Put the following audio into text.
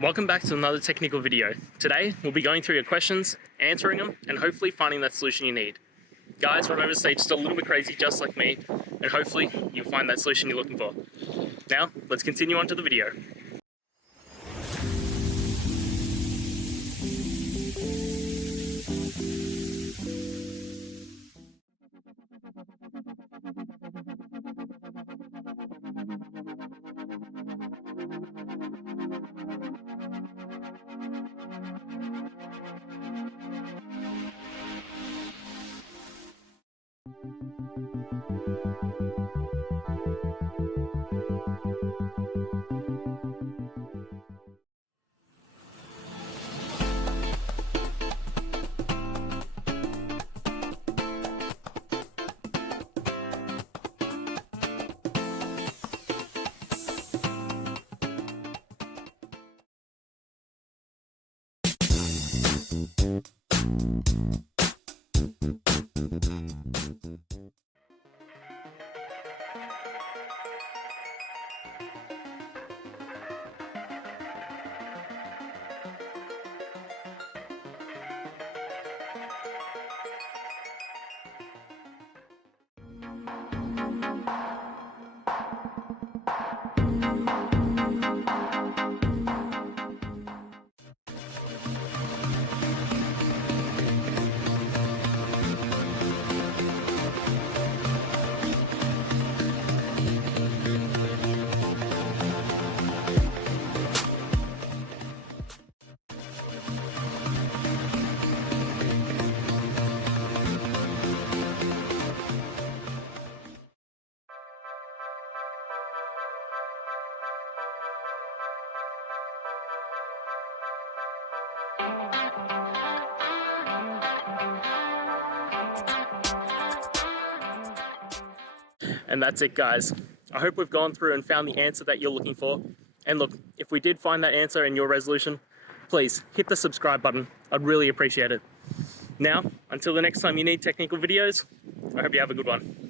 Welcome back to another technical video. Today, we'll be going through your questions, answering them, and hopefully finding that solution you need. Guys, remember to stay just a little bit crazy, just like me, and hopefully you'll find that solution you're looking for. Now, let's continue on to the video. And that's it, guys. I hope we've gone through and found the answer that you're looking for. And look, if we did find that answer in your resolution, please hit the subscribe button. I'd really appreciate it. Now, until the next time you need technical videos, I hope you have a good one.